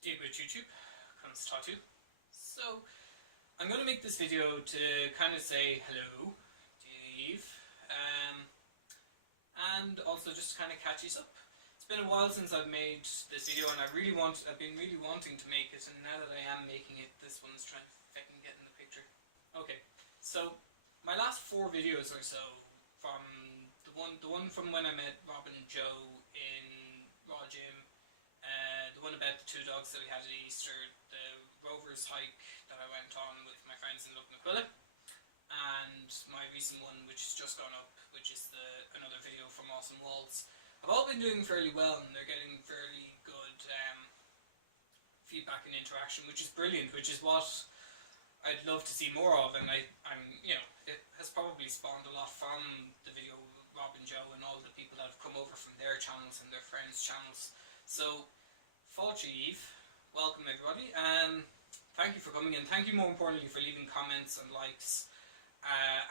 duit YouTube, conas tatu. So I'm going to make this video to kind of say hello to Eve, and also just to kind of catch you up. It's been a while since I've made this video, and I've been really wanting to make it, and now that I am making it, this one's trying to fucking get in the picture. Okay, so my last 4 videos or so, from the one from when I met Robin and Joe in Raw Gym, the one about the 2 dogs that we had at Easter, the Rovers hike that I went on with my friends in Loughnacquilla, and my recent one which has just gone up, which is another video from Awesome Walls. Have all been doing fairly well, and they're getting fairly good feedback and interaction, which is brilliant, which is what I'd love to see more of. And I'm it has probably spawned a lot from the video with Rob and Joe and all the people that have come over from their channels and their friends' channels. So, fáill Eve, welcome everybody, and thank you for coming in. Thank you more importantly for leaving comments and likes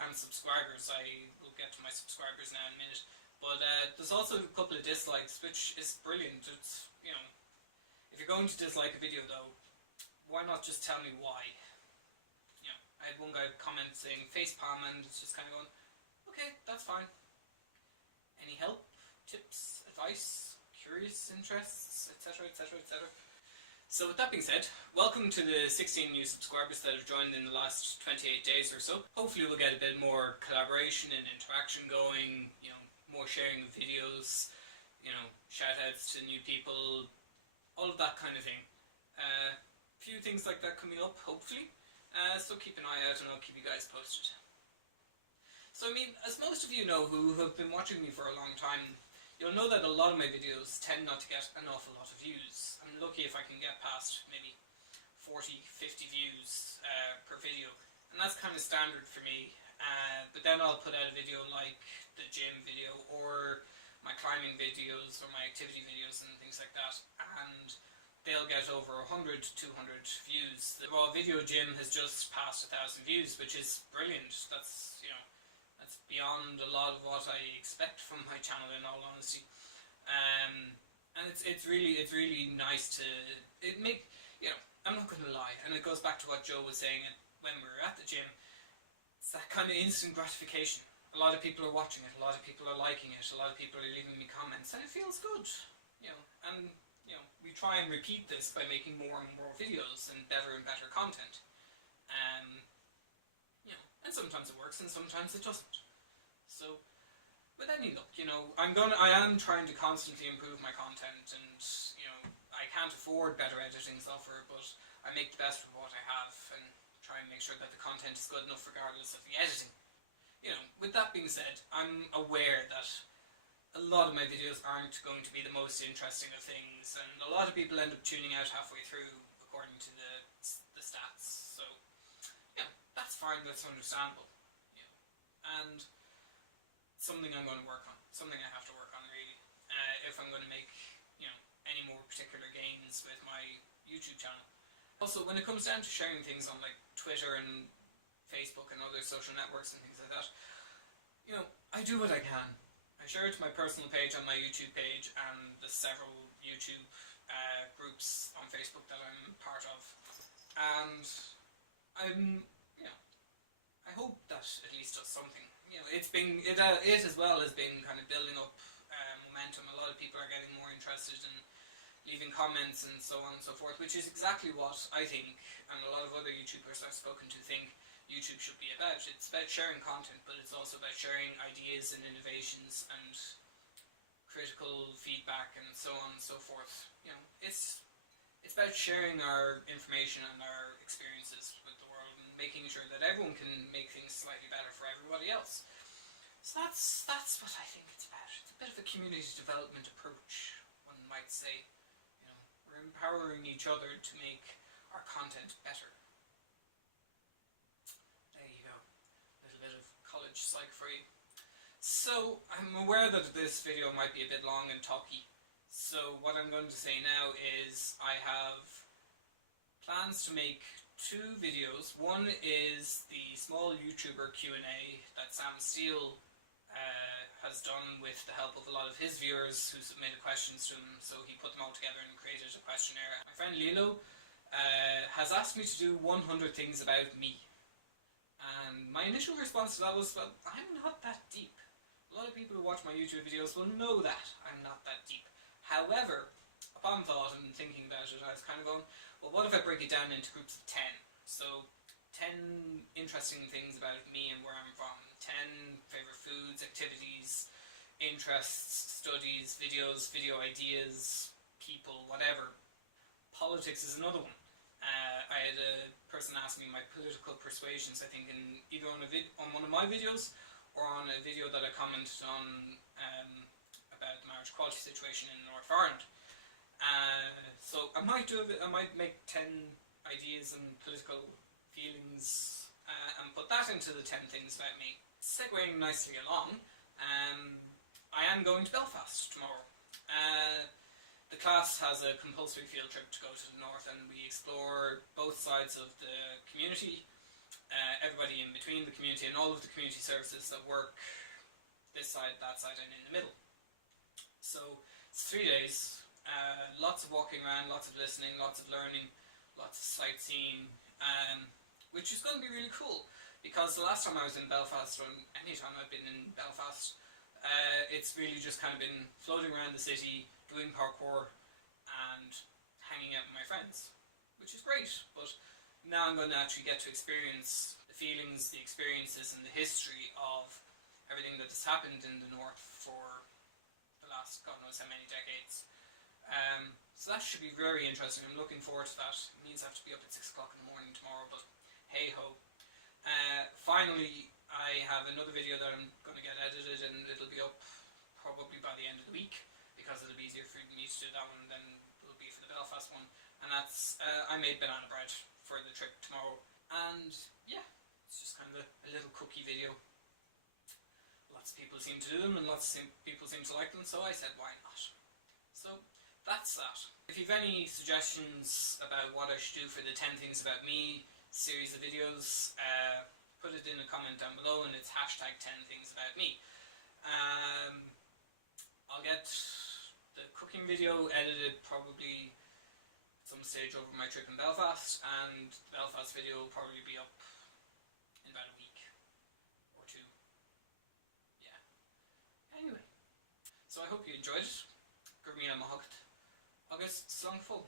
and subscribers. I will get to my subscribers now in a minute. But there's also a couple of dislikes, which is brilliant. It's, if you're going to dislike a video though, why not just tell me why? I had one guy comment saying facepalm, and it's just kind of going, okay, that's fine. Any help, tips, advice, curious interests, etc, etc, etc. So with that being said, welcome to the 16 new subscribers that have joined in the last 28 days or so. Hopefully we'll get a bit more collaboration and interaction going, more sharing of videos, shout outs to new people, all of that kind of thing. Few things like that coming up, hopefully. So keep an eye out and I'll keep you guys posted. So as most of you know who have been watching me for a long time, you'll know that a lot of my videos tend not to get an awful lot of views. I'm lucky if I can get past maybe 40, 50 views per video, and that's kind of standard for me. But then I'll put out a video like the gym video or my climbing videos or my activity videos and things like that, and they'll get over 100, 200 views. The raw video gym has just passed 1,000 views, which is brilliant. That's that's beyond a lot of what I expect from my channel, in all honesty. And it's really nice to I'm not going to lie, and it goes back to what Joe was saying when we were at the gym. It's that kind of instant gratification. A lot of people are watching it, a lot of people are liking it, a lot of people are leaving me comments, and it feels good, and we try and repeat this by making more and more videos and better content. And sometimes it works and sometimes it doesn't. So, with any luck, I am trying to constantly improve my content, and I can't afford better editing software, but I make the best of what I have and try and make sure that the content is good enough regardless of the editing. With that being said, I'm aware that a lot of my videos aren't going to be the most interesting of things, and a lot of people end up tuning out halfway through according to the stats. So, that's fine, that's understandable. And something I'm going to work on, something I have to work on really, if I'm going to make, any more particular gains with my YouTube channel. Also, when it comes down to sharing things on like Twitter and Facebook and other social networks and things like that, I do what I can. I share it to my personal page on my YouTube page and the several YouTube groups on Facebook that I'm part of. And I hope that at least does something. It as well has been kind of building up momentum. A lot of people are getting more interested in leaving comments and so on and so forth, which is exactly what I think, and a lot of other YouTubers I've spoken to think YouTube should be about. It's about sharing content, but it's also about sharing ideas and innovations and critical feedback and so on and so forth. It's about sharing our information and our experiences with the world and making sure that everyone can make things slightly better for everybody else. So that's what I think it's about. It's a bit of a community development approach, one might say. We're empowering each other to make our content better. There you go. A little bit of college psych for you. So, I'm aware that this video might be a bit long and talky. So what I'm going to say now is I have plans to make 2 videos. One is the small YouTuber Q&A that Sam Steele has done with the help of a lot of his viewers who submitted questions to him. So he put them all together and created a questionnaire. My friend Lilo has asked me to do 100 things about me. And my initial response to that was, well, I'm not that deep. A lot of people who watch my YouTube videos will know that I'm not that deep. However, upon thought and thinking about it, I was kind of going, well, what if I break it down into groups of 10? So 10 interesting things about me and where I'm from, 10 favourite foods, activities, interests, studies, videos, video ideas, people, whatever. Politics is another one. I had a person ask me my political persuasions, I think, in either on one of my videos or on a video that I commented on about the marriage equality situation in North Ireland. So I might make 10 ideas and political feelings and put that into the 10 things about me. Segueing nicely along, I am going to Belfast tomorrow. The class has a compulsory field trip to go to the north, and we explore both sides of the community, everybody in between the community and all of the community services that work this side, that side and in the middle. So it's 3 days, lots of walking around, lots of listening, lots of learning, lots of sightseeing, which is going to be really cool, because the last time I was in Belfast, or any time I've been in Belfast, it's really just kind of been floating around the city, doing parkour and hanging out with my friends, which is great. But now I'm going to actually get to experience the feelings, the experiences and the history of everything that has happened in the north for the last God knows how many decades. So that should be very interesting. I'm looking forward to that. It means I have to be up at 6 o'clock in the morning tomorrow, but hey ho. Finally, I have another video that I'm going to get edited, and it'll be up probably by the end of the week, because it'll be easier for me to do that one than it will be for the Belfast one. And that's, I made banana bread for the trip tomorrow. And yeah, it's just kind of a little cookie video. Lots of people seem to do them, and lots of people seem to like them, so I said why not. So that's that. If you have any suggestions about what I should do for the 10 things about me series of videos, put it in a comment down below, and it's hashtag 10 things about me. I'll get the cooking video edited probably at some stage over my trip in Belfast, and the Belfast video will probably be up in about a week or two. Yeah. Anyway, so I hope you enjoyed it. Gur míle maith agat. Agus slán fóill.